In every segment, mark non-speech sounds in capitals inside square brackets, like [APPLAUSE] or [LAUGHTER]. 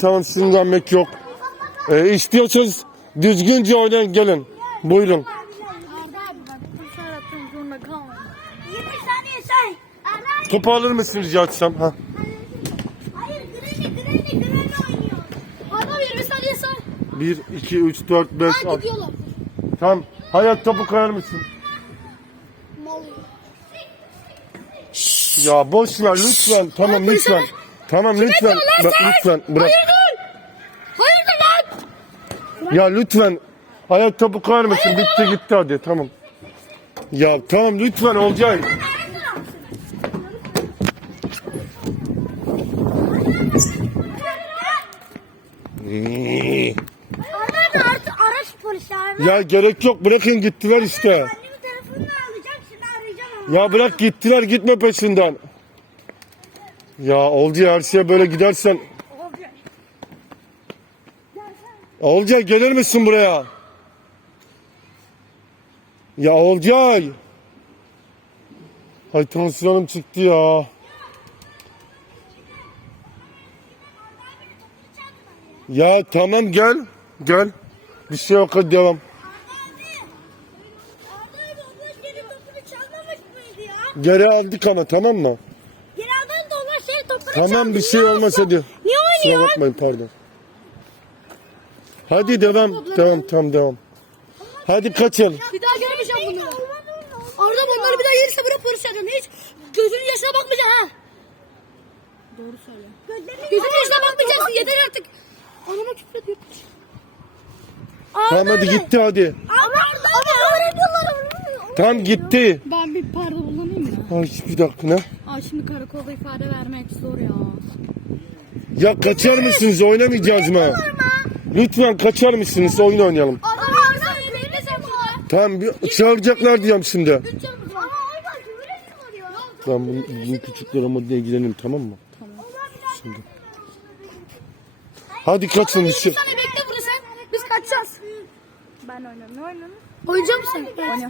Tamam sinirlenmek yok. Ee, istiyorsanız düzgünce oynayın gelin. Buyurun. Arda abi bak dışarı atmak zorunda kalma. 20 saniye say. Ana. Topu alır mısın rica etsem? Ha. Hayır Granny Granny Granny oynuyor. Arda abi 20 saniye say. 1, 2, 3, 4, 5, Ha 6. gidiyorlar. Tamam. Hayat topu koyar mısın? Ya boş ver lütfen. Tamam lütfen. Tamam lütfen. Bak, lütfen bırak. Hayırdır lan? Ya lütfen. Hayat topu koyar mısın? Bitti gitti hadi tamam. Ya tamam lütfen. Arda abi artık araç polisler. Ya gerek yok bırakın gittiler işte. Annemin telefonunu alacağım şimdi arayacağım ama. Ya bırak gittiler gitme peşinden. Ya Olcay her şeye böyle gidersen. Olcay gelir misin buraya? Ya Olcay. Ay tansiyonum çıktı ya. Ya tamam gel. Gel. Bir şey yok hadi devam. Geri aldık ama tamam mı? Geri adam da o topunu Tamam bir şey olsun? hadi. Niye Kusura oynuyor? bakmayın pardon. Hadi devam. Devam tamam devam. Hadi kaçın. Bir daha görmeyeceğim bunları. Arda bunları bir daha yerse bırak polis çağıracağım. Hiç gözünün yaşına bakmayacaksın ha. Doğru söyle. Gözünün yaşına bakmayacaksın yeter artık. Anama küfür ediyor. Tamam hadi gitti hadi. Ama Arda abi. Tamam gitti. Ben bir pardon kullanayım mı? Ay bir dakika ne? Şimdi karakolda ifade vermek zor ya. Ya kaçar mısınız oynamayacağız mı? Lütfen kaçar mısınız oyun oynayalım. Ama. Tamam bir çağıracaklar diyorum şimdi. Ama ya. Tamam bu, bu küçükler ama ilgilenelim tamam mı? Şimdi. Hadi kaçın şey. Bir saniye bekle burada sen. Biz kaçacağız. Ben oynuyorum. Ne oynuyorsun? Oynayacak mısın? Tamam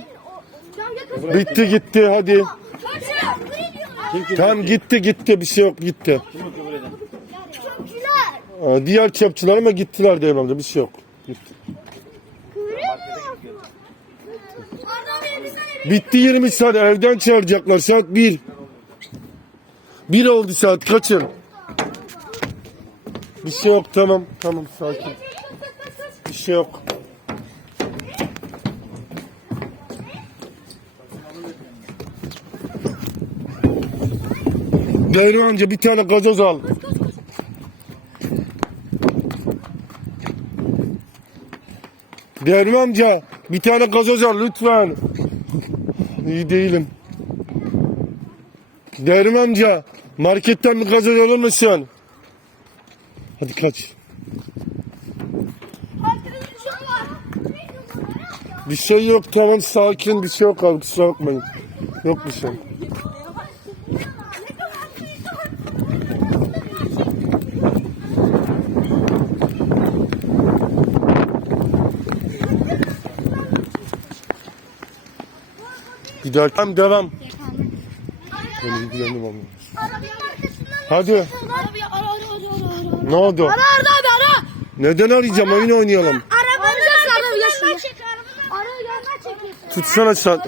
kaç. Bitti gitti hadi. Ediyorlar. Tamam gitti gitti bir şey yok gitti. Aa, diğer çöpçüler ama gittiler de herhalde bir şey yok. Gitti. Bitti 20 saat evden çağıracaklar saat 1. 1 oldu saat kaçın. Bir şey yok tamam tamam sakin. Bir şey yok. Devrim amca bir tane gazoz al. Devrim amca bir tane gazoz al lütfen. [LAUGHS] İyi değilim. Devrim amca marketten bir gazoz alır mısın? Hadi kaç. Bir şey yok tamam sakin bir şey yok abi kusura bakmayın. Yok bir şey. Giderken devam. Ben ilgilendim ama. Arkasından Hadi Abi ara ara ara ara ara. ne oldu? Ara Arda abi ara. Neden arayacağım oyun oynayalım. arabanın arkasından çek arabanın. Yandan çekiyorsun. Tutsana sen.